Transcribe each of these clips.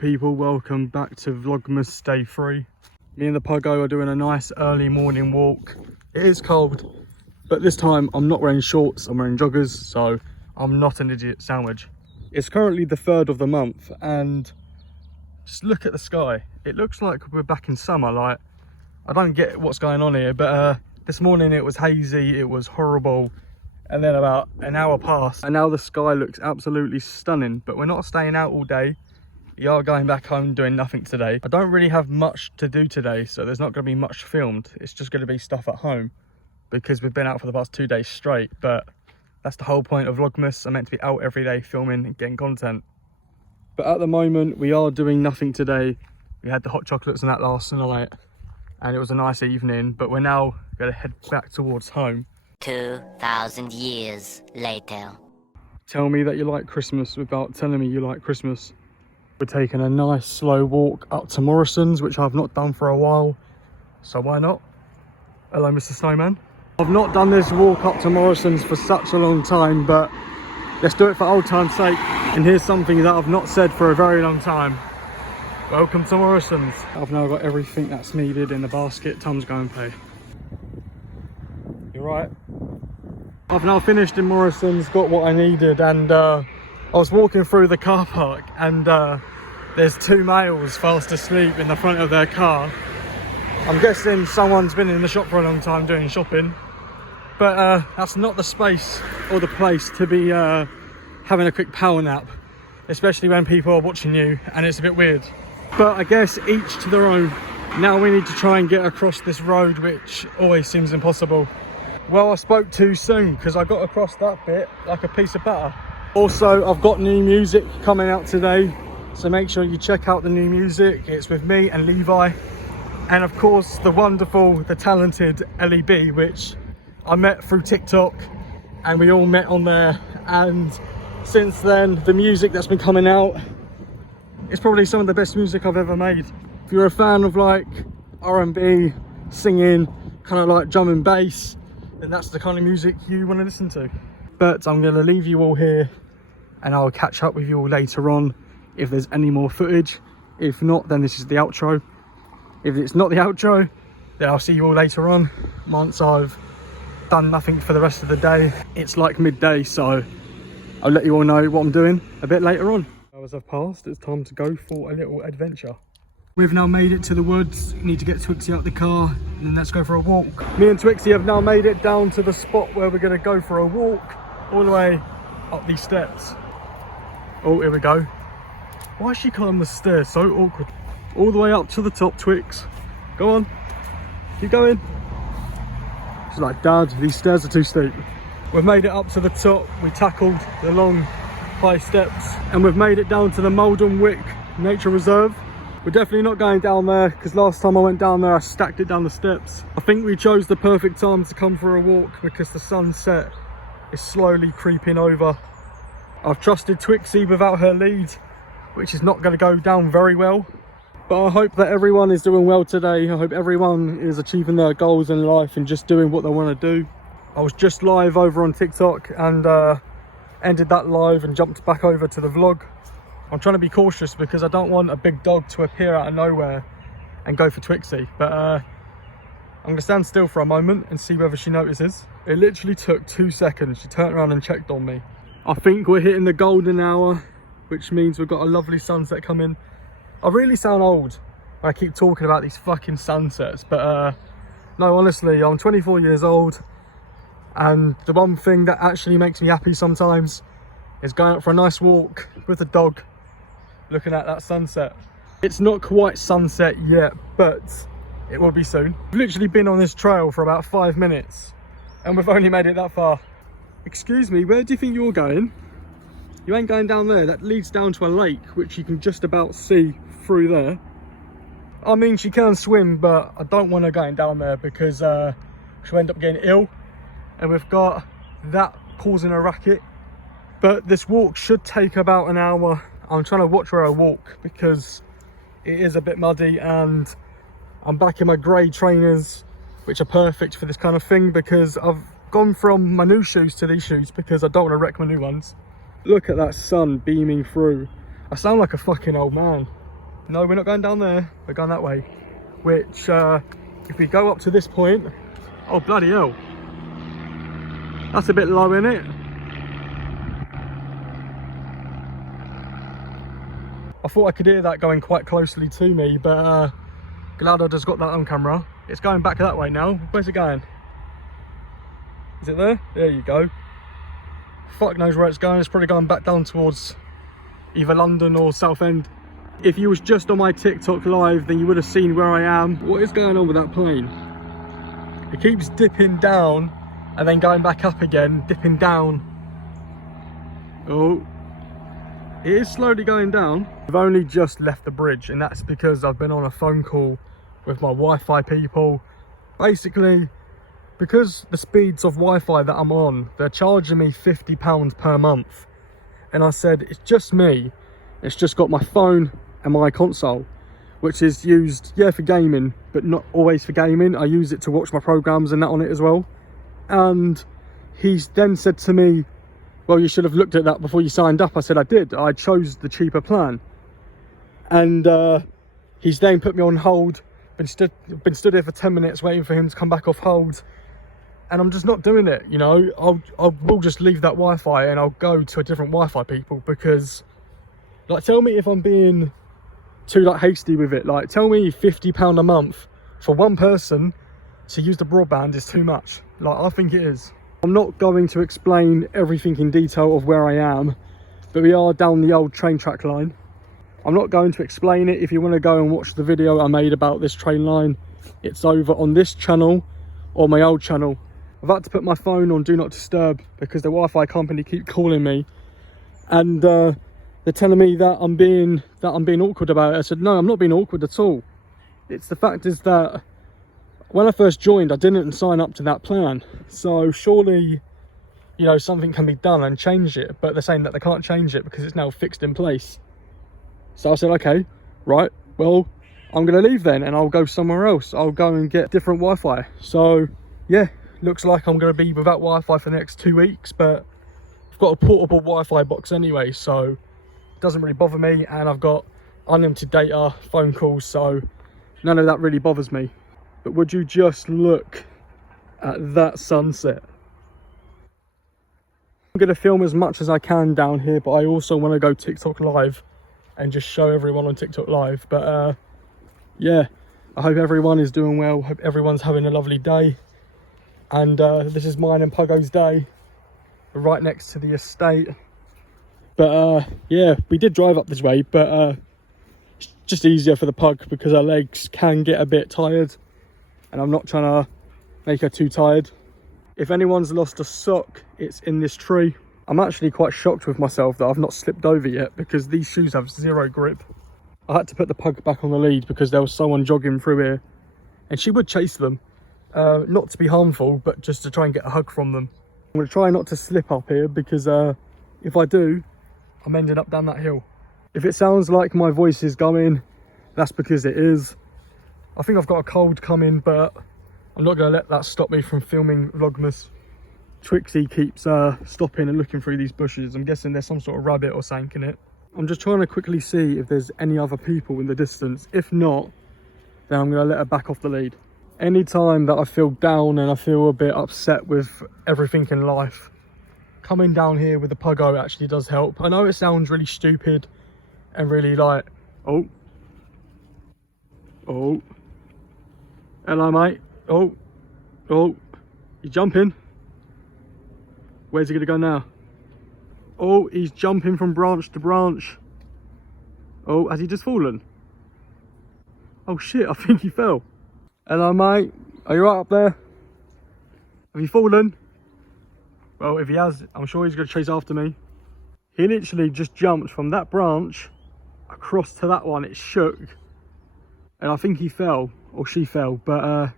People, welcome back to Vlogmas day 3. Me and the puggo are doing a nice early morning walk. It is cold, but this time I'm not wearing shorts, I'm wearing joggers, so I'm not an idiot sandwich. It's currently the 3rd of the month and just look at the sky. It looks like we're back in summer. Like, I don't get what's going on here, but this morning it was hazy, it was horrible, and then about an hour passed and now the sky looks absolutely stunning. But we're not staying out all day. We are going back home, doing nothing today. I don't really have much to do today, so there's not going to be much filmed. It's just going to be stuff at home because we've been out for the past 2 days straight. But that's the whole point of Vlogmas. I'm meant to be out every day filming and getting content. But at the moment, we are doing nothing today. We had the hot chocolates and that last night, and it was a nice evening. But we're now going to head back towards home. 2,000 years later. Tell me that you like Christmas without telling me you like Christmas. We're taking a nice slow walk up to Morrison's, which I've not done for a while, so why not? Hello, Mr. Snowman. I've not done this walk up to Morrison's for such a long time, but let's do it for old time's sake. And here's something that I've not said for a very long time. Welcome to Morrison's. I've now got everything that's needed in the basket. Tom's go and pay. You're right. I've now finished in Morrison's, got what I needed, and I was walking through the car park and there's 2 males fast asleep in the front of their car. I'm guessing someone's been in the shop for a long time doing shopping, but that's not the space or the place to be having a quick power nap, especially when people are watching you and it's a bit weird. But I guess each to their own. Now we need to try and get across this road, which always seems impossible. Well, I spoke too soon because I got across that bit like a piece of butter. Also, I've got new music coming out today, so make sure you check out the new music. It's with me and Levi, and of course the wonderful, the talented LEB, which I met through TikTok, and we all met on there. And since then, the music that's been coming out is probably some of the best music I've ever made. If you're a fan of like R&B, singing, kind of like drum and bass, then that's the kind of music you want to listen to. But I'm going to leave you all here and I'll catch up with you all later on if there's any more footage. If not, then this is the outro. If it's not the outro, then I'll see you all later on once I've done nothing for the rest of the day. It's like midday, so I'll let you all know what I'm doing a bit later on. Hours have passed, it's time to go for a little adventure. We've now made it to the woods. We need to get Twixie out the car and then let's go for a walk. Me and Twixie have now made it down to the spot where we're going to go for a walk, all the way up these steps. Oh, here we go. Why is she climbing the stairs so awkward? All the way up to the top, Twix. Go on, keep going. She's like, Dad, these stairs are too steep. We've made it up to the top. We tackled the long high steps and we've made it down to the Malden Wick Nature Reserve. We're definitely not going down there because last time I went down there I stacked it down the steps. I think we chose the perfect time to come for a walk because the sunset is slowly creeping over. I've trusted Twixie without her lead, which is not going to go down very well. But I hope that everyone is doing well today. I hope everyone is achieving their goals in life and just doing what they want to do. I was just live over on TikTok and ended that live and jumped back over to the vlog. I'm trying to be cautious because I don't want a big dog to appear out of nowhere and go for Twixie. But I'm going to stand still for a moment and see whether she notices. It literally took 2 seconds. She turned around and checked on me. I think we're hitting the golden hour, which means we've got a lovely sunset coming. I really sound old when I keep talking about these fucking sunsets, but no, honestly, I'm 24 years old, and the one thing that actually makes me happy sometimes is going out for a nice walk with the dog, looking at that sunset. It's not quite sunset yet, but it will be soon. We've literally been on this trail for about 5 minutes, and we've only made it that far. Excuse me, where do you think you're going? You ain't going down there. That leads down to a lake, which you can just about see through there. I mean, she can swim, but I don't want her going down there because she'll end up getting ill. And we've got that causing a racket. But this walk should take about an hour. I'm trying to watch where I walk because it is a bit muddy, and I'm back in my grey trainers, which are perfect for this kind of thing because I've gone from my new shoes to these shoes because I don't want to wreck my new ones. Look at that sun beaming through. I sound like a fucking old man. No, we're not going down there, we're going that way. Which, if we go up to this point, oh bloody hell. That's a bit low, isn't it? I thought I could hear that going quite closely to me, but glad I just got that on camera. It's going back that way now. Where's it going? Is it there? There you go. Fuck knows where it's going. It's probably going back down towards either London or Southend. If you was just on my TikTok live, then you would have seen where I am. What is going on with that plane? It keeps dipping down and then going back up again, dipping down. Oh, it is slowly going down. I've only just left the bridge, and that's because I've been on a phone call with my Wi-Fi people. Basically, because the speeds of Wi-Fi that I'm on, they're charging me £50 per month. And I said, it's just me. It's just got my phone and my console, which is used, yeah, for gaming, but not always for gaming. I use it to watch my programs and that on it as well. And he's then said to me, well, you should have looked at that before you signed up. I said I did. I chose the cheaper plan. And he's then put me on hold. Been stood here for 10 minutes waiting for him to come back off hold. And I'm just not doing it, you know. I will just leave that Wi-Fi and I'll go to a different Wi-Fi people, because, like, tell me if I'm being too, like, hasty with it. Like, tell me £50 a month for one person to use the broadband is too much. Like, I think it is. I'm not going to explain everything in detail of where I am, but we are down the old train track line. I'm not going to explain it. If you want to go and watch the video I made about this train line, it's over on this channel or my old channel. I've had to put my phone on Do Not Disturb because the Wi-Fi company keep calling me, and they're telling me that I'm being awkward about it. I said, no, I'm not being awkward at all. It's the fact is that when I first joined, I didn't sign up to that plan. So surely, you know, something can be done and change it. But they're saying that they can't change it because it's now fixed in place. So I said, okay, right, well, I'm going to leave then and I'll go somewhere else. I'll go and get different Wi-Fi. So yeah, looks like I'm going to be without Wi-Fi for the next 2 weeks. But I've got a portable Wi-Fi box anyway, so it doesn't really bother me. And I've got unlimited data, phone calls, so none of that really bothers me. But would you just look at that sunset? I'm going to film as much as I can down here, but I also want to go TikTok live and just show everyone on TikTok live. But yeah, I hope everyone is doing well. Hope everyone's having a lovely day. And this is mine and Puggo's day, right next to the estate. But yeah, we did drive up this way, but it's just easier for the pug because her legs can get a bit tired. And I'm not trying to make her too tired. If anyone's lost a sock, it's in this tree. I'm actually quite shocked with myself that I've not slipped over yet because these shoes have zero grip. I had to put the pug back on the lead because there was someone jogging through here and she would chase them. Not to be harmful, but just to try and get a hug from them. I'm going to try not to slip up here because if I do, I'm ending up down that hill. If it sounds like my voice is going, that's because it is. I think I've got a cold coming, but I'm not going to let that stop me from filming Vlogmas. Trixie keeps stopping and looking through these bushes. I'm guessing there's some sort of rabbit or something in it. I'm just trying to quickly see if there's any other people in the distance. If not, then I'm going to let her back off the lead. Anytime that I feel down and I feel a bit upset with everything in life, coming down here with the puggo actually does help. I know it sounds really stupid and really like, oh, hello mate, oh, you jumping? Where's he gonna go now? Oh, he's jumping from branch to branch. Oh, has he just fallen? Oh shit, I think he fell. Hello mate, are you right up there? Have you fallen? Well, if he has, I'm sure he's gonna chase after me. He literally just jumped from that branch across to that one. It shook and I think he fell, or she fell, but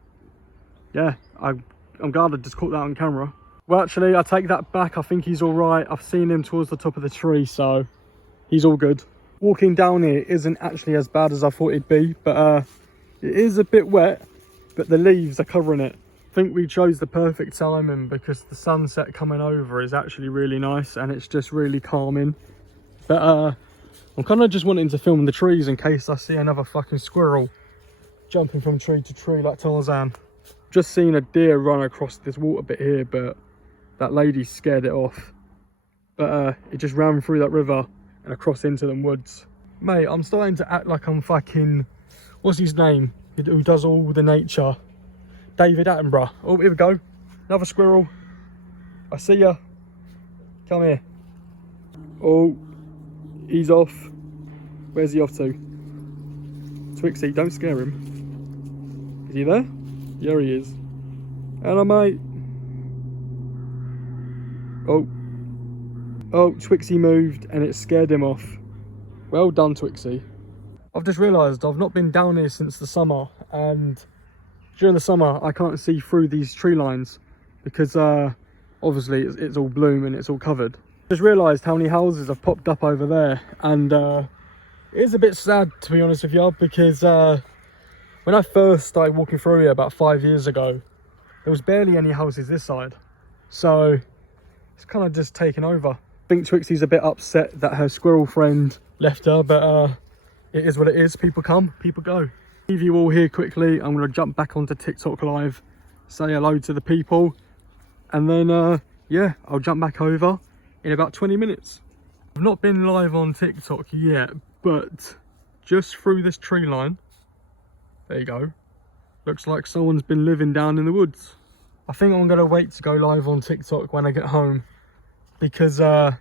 yeah, I'm glad I just caught that on camera. Well, actually, I take that back. I think he's all right. I've seen him towards the top of the tree, so he's all good. Walking down here isn't actually as bad as I thought it'd be, but it is a bit wet, but the leaves are covering it. I think we chose the perfect timing because the sunset coming over is actually really nice and it's just really calming. But I'm kind of just wanting to film the trees in case I see another fucking squirrel jumping from tree to tree like Tarzan. Just seen a deer run across this water bit here, but that lady scared it off. But it just ran through that river and across into them woods. Mate, I'm starting to act like I'm fucking, what's his name, who does all the nature? David Attenborough. Oh, here we go. Another squirrel. I see ya. Come here. Oh, he's off. Where's he off to? Twixie, don't scare him. Is he there? Yeah, he is. Hello, mate. Oh. Oh, Twixie moved and it scared him off. Well done, Twixie. I've just realised I've not been down here since the summer, and during the summer I can't see through these tree lines because obviously it's all bloom and it's all covered. Just realised how many houses have popped up over there, and it is a bit sad, to be honest with you, because when I first started walking through here about 5 years ago, there was barely any houses this side, so it's kind of just taken over. I think Twixie's a bit upset that her squirrel friend left her, but it is what it is. People come, people go. Leave you all here quickly. I'm going to jump back onto TikTok live, say hello to the people, and then yeah, I'll jump back over in about 20 minutes. I've not been live on TikTok yet, but just through this tree line, there you go, looks like someone's been living down in the woods. I think I'm going to wait to go live on TikTok when I get home, because I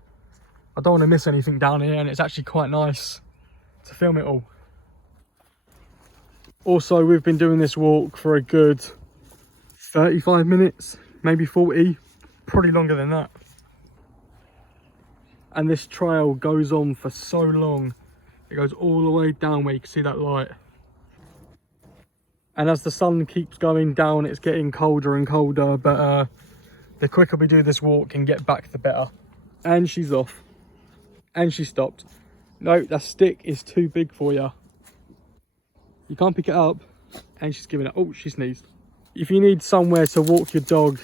don't want to miss anything down here, and it's actually quite nice to film it all. Also, we've been doing this walk for a good 35 minutes, maybe 40, probably longer than that. And this trail goes on for so long. It goes all the way down where you can see that light. And as the sun keeps going down, it's getting colder and colder, but the quicker we do this walk and get back, the better. And she's off. And she stopped. No, that stick is too big for you. You can't pick it up. And she's giving it. Oh, she sneezed. If you need somewhere to walk your dog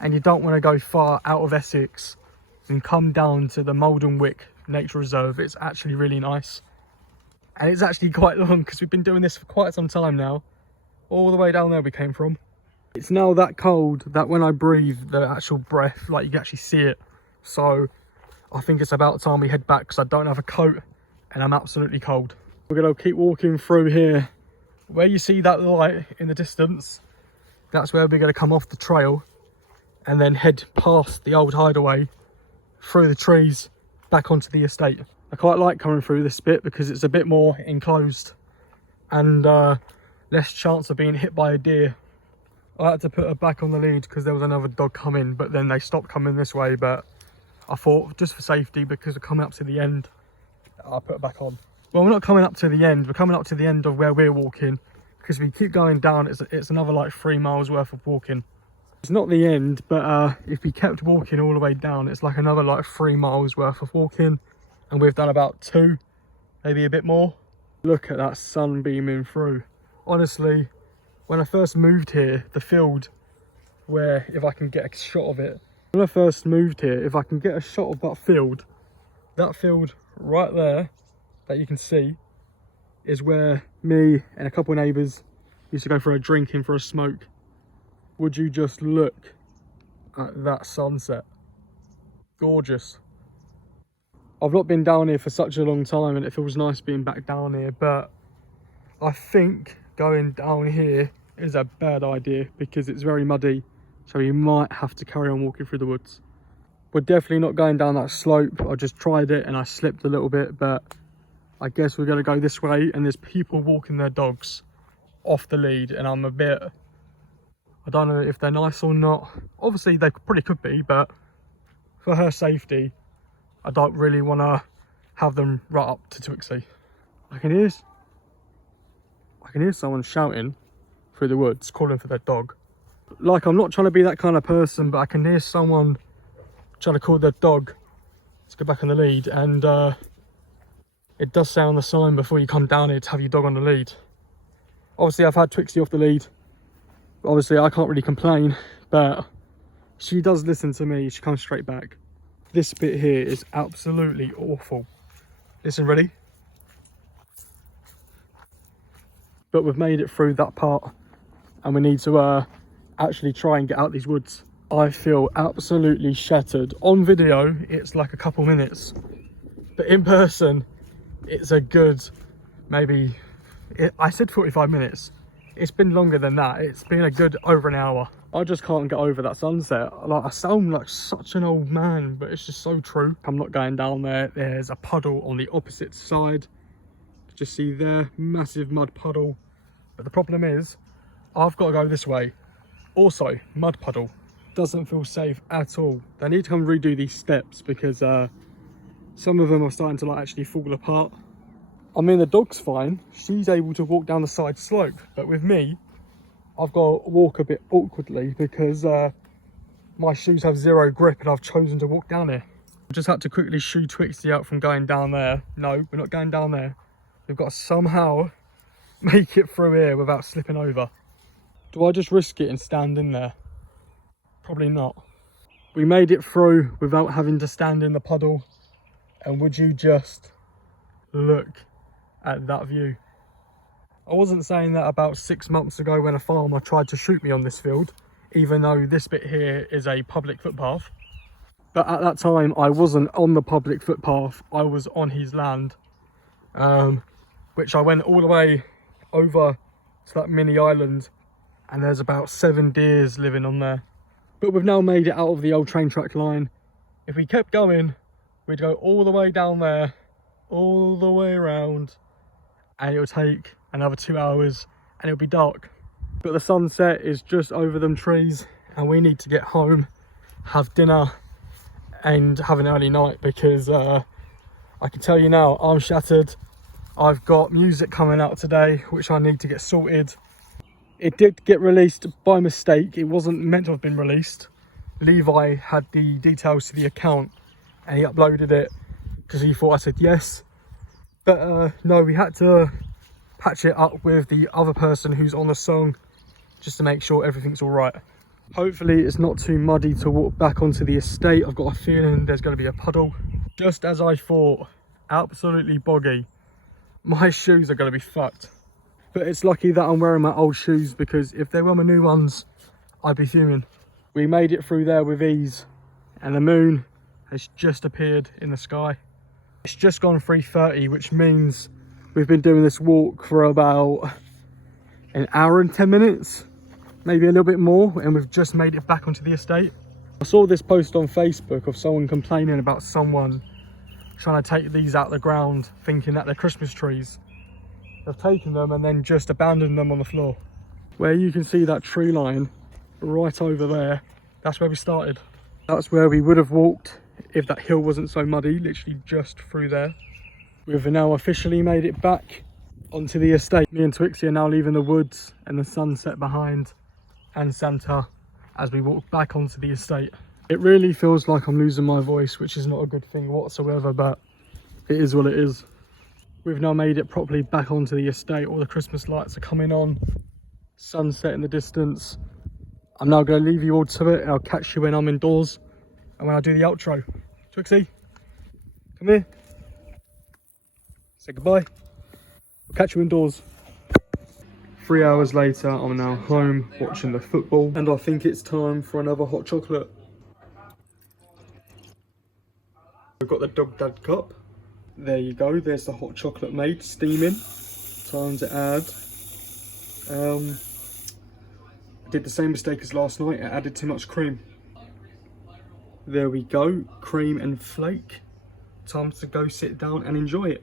and you don't want to go far out of Essex, then come down to the Malden Wick Nature Reserve. It's actually really nice. And it's actually quite long because we've been doing this for quite some time now. All the way down there we came from. It's now that cold that when I breathe, the actual breath, like you can actually see it. So I think it's about time we head back because I don't have a coat and I'm absolutely cold. We're going to keep walking through here. Where you see that light in the distance, that's where we're going to come off the trail and then head past the old hideaway, through the trees, back onto the estate. I quite like coming through this bit because it's a bit more enclosed and less chance of being hit by a deer. I had to put her back on the lead because there was another dog coming, but then they stopped coming this way. But I thought, just for safety, because we're coming up to the end, I'll put her back on. Well, we're not coming up to the end, we're coming up to the end of where we're walking, because we keep going down, it's another like 3 miles worth of walking. It's not the end, but if we kept walking all the way down, it's like another like 3 miles worth of walking, and we've done about 2, maybe a bit more. Look at that sun beaming through. Honestly, when I first moved here, the field where, if I can get a shot of it, when I first moved here, if I can get a shot of that field right there that you can see, is where me and a couple of neighbours used to go for a drink and for a smoke. Would you just look at that sunset? Gorgeous. I've not been down here for such a long time and it feels nice being back down here, but I think going down here is a bad idea because it's very muddy, so you might have to carry on walking through the woods. We're definitely not going down that slope. I just tried it and I slipped a little bit, but I guess we're going to go this way, and there's people walking their dogs off the lead, and I'm a bit, I don't know if they're nice or not. Obviously they probably could be, but for her safety I don't really want to have them right up to Twixie. I can hear someone shouting through the woods, calling for their dog. Like, I'm not trying to be that kind of person, but I can hear someone trying to call their dog to go back on the lead, and it does say on the sign before you come down here to have your dog on the lead. Obviously, I've had Twixie off the lead. Obviously, I can't really complain, but she does listen to me. She comes straight back. This bit here is absolutely awful. Listen, ready? But we've made it through that part, and we need to actually try and get out these woods. I feel absolutely shattered. On video, it's like a couple minutes, but in person, it's a good, maybe, I said 45 minutes. It's been longer than that. It's been a good over an hour. I just can't get over that sunset. Like, I sound like such an old man, but it's just so true. I'm not going down there. There's a puddle on the opposite side. Just see there, massive mud puddle. But the problem is, I've got to go this way. Also, mud puddle. Doesn't feel safe at all. They need to come redo these steps because some of them are starting to like actually fall apart. I mean, the dog's fine. She's able to walk down the side slope. But with me, I've got to walk a bit awkwardly because my shoes have zero grip and I've chosen to walk down here. I just had to quickly shoo Twixie out from going down there. No, we're not going down there. We've got to somehow make it through here without slipping over. Do I just risk it and stand in there? Probably not. We made it through without having to stand in the puddle. And would you just look at that view? I wasn't saying that about 6 months ago when a farmer tried to shoot me on this field, even though this bit here is a public footpath. But at that time, I wasn't on the public footpath. I was on his land, which I went all the way over to that mini island, and there's about 7 deers living on there. But we've now made it out of the old train track line. If we kept going, we'd go all the way down there, all the way around, and it would take another 2 hours and it'll be dark. But the sunset is just over them trees, and we need to get home, have dinner, and have an early night because I can tell you now, I'm shattered. I've got music coming out today, which I need to get sorted. It did get released by mistake. It wasn't meant to have been released. Levi had the details to the account and he uploaded it because he thought I said yes. But no, we had to patch it up with the other person who's on the song just to make sure everything's all right. Hopefully it's not too muddy to walk back onto the estate. I've got a feeling there's going to be a puddle. Just as I thought, absolutely boggy. My shoes are going to be fucked. But it's lucky that I'm wearing my old shoes because if they were my new ones, I'd be fuming. We made it through there with ease and the moon has just appeared in the sky. It's just gone 3:30, which means we've been doing this walk for about an hour and 10 minutes, maybe a little bit more, and we've just made it back onto the estate. I saw this post on Facebook of someone complaining about someone trying to take these out of the ground thinking that they're Christmas trees. They've taken them and then just abandoned them on the floor. Where you can see that tree line right over there, that's where we started. That's where we would have walked if that hill wasn't so muddy, literally just through there. We've now officially made it back onto the estate. Me and Twixie are now leaving the woods and the sunset behind and Santa as we walk back onto the estate. It really feels like I'm losing my voice, which is not a good thing whatsoever, but it is what it is. We've now made it properly back onto the estate. All the Christmas lights are coming on, sunset in the distance. I'm now going to leave you all to it and I'll catch you when I'm indoors and when I do the outro. Twixie, come here. Say goodbye. We'll catch you indoors. 3 hours later, I'm now home watching the football and I think it's time for another hot chocolate. I've got the Dog Dad cup. There you go, there's the hot chocolate made, steaming. Time to add. I did the same mistake as last night, I added too much cream. There we go, cream and flake. Time to go sit down and enjoy it.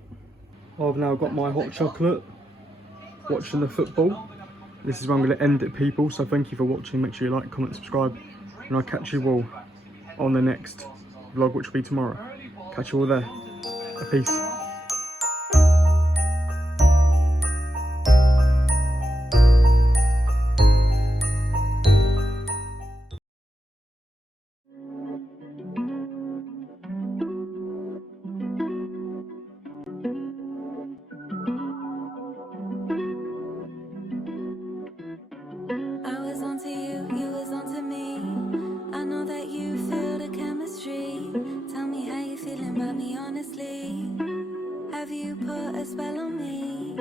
I've now got my hot chocolate, watching the football. This is where I'm going to end it, people, so thank you for watching. Make sure you like, comment, subscribe, and I'll catch you all on the next vlog, which will be tomorrow. Catch you all there. Peace. honestly. Have you put a spell on me?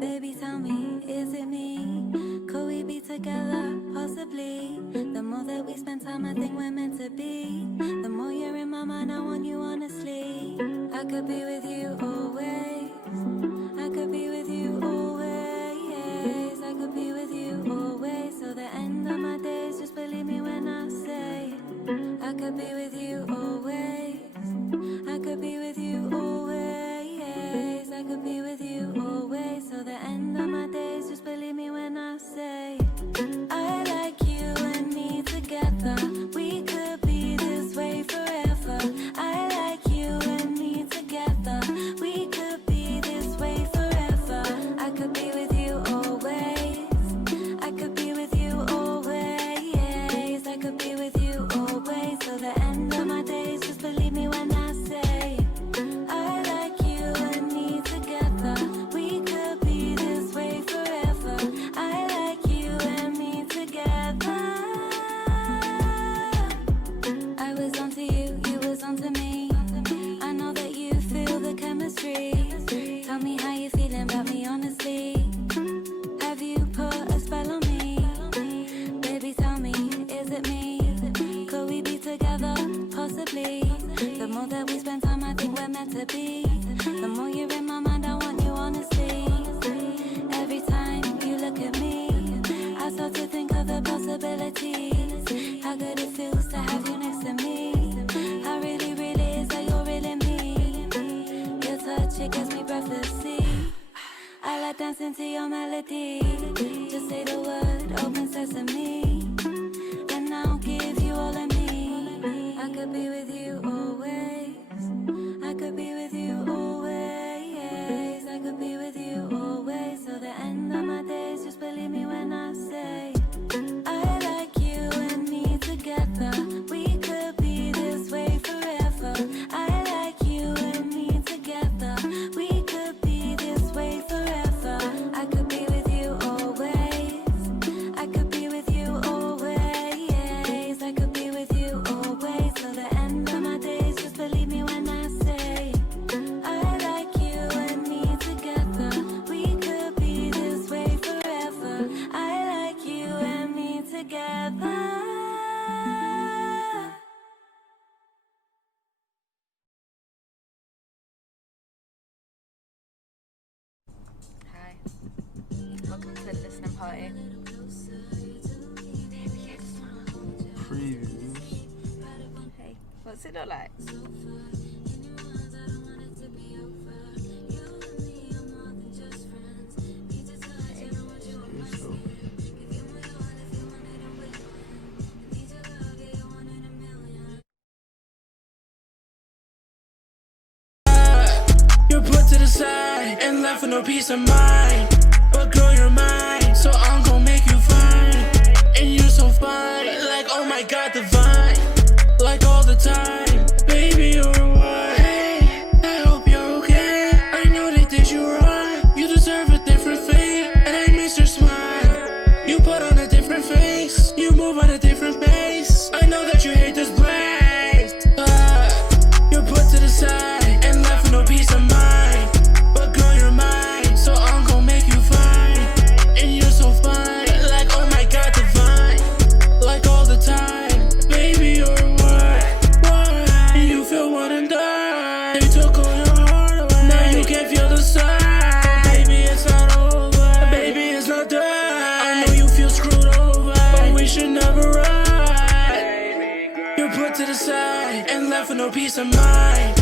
Baby, tell me, is it me? Could we be together, possibly? The more that we spend time, I think we're meant to be. The more you're in my mind, I want you honestly. I could be with you always. I could be with you always. I could be with you always. So the end of my days, just believe me when I say I could be with you always. I could be with you always. I could be with you always. So the end of my days, just believe me when I say I like you and me together. We could be this way forever. I like you and me together. We could be this way forever. I could be with you always. I could be with you always. I could be with you always. So the end of my days, just believe me when I say I like you and me together. We could be this way forever. I like you and me together. I was onto you, you was onto me. I know that you feel the chemistry. Tell me how you feeling about me honestly. Have you put a spell on me? Baby, tell me, is it me? Could we be together? Possibly. The more that we spend time, I think we're meant to be. The more you're in my mind, I want you honestly. Every time you look at me, I start to think of the possibilities. How good it feels to have you next to me. How really, really is that you're really me. Your touch, it gets me breathless, see. I like dancing to your melody. Just say the word, open sesame. And I'll give you all of me. I could be with you always. I could be with you always. I could be with you always. So the end of my days, just believe me when I say I like you and me together. We could be this way forever. I like you and me together. We could be this way forever. I could be with you always. I could be with you always. I could be with you always. So the end of my days, just believe me when I say I like you and me together. We could be this way forever. I like you and me together. Hi, welcome to the listening party. Previews. Hey, what's it look like? You're put to the side and left with no peace of mind. But girl, you're mine, so I'm gon' make you fine. And you're so fine, like oh my god, divine. Like all the time, baby, you're one. Hey, I hope you're okay. I know they did you wrong. You deserve a different fate, and I miss your smile. You put on a different face, you move on a different pace. I know that you hate this place. You're put to the side and left with no peace of mind. But girl, you're mine, so I'm gon' make you fine. And you're so fine, like oh my god, divine. Like all the time, baby, you're one. You feel one and done. They took all your heart away. Now you can't feel the sun. Baby, it's not over. Baby, it's not done. I know you feel screwed over, but we should never run. You're put to the side and left with no peace of mind.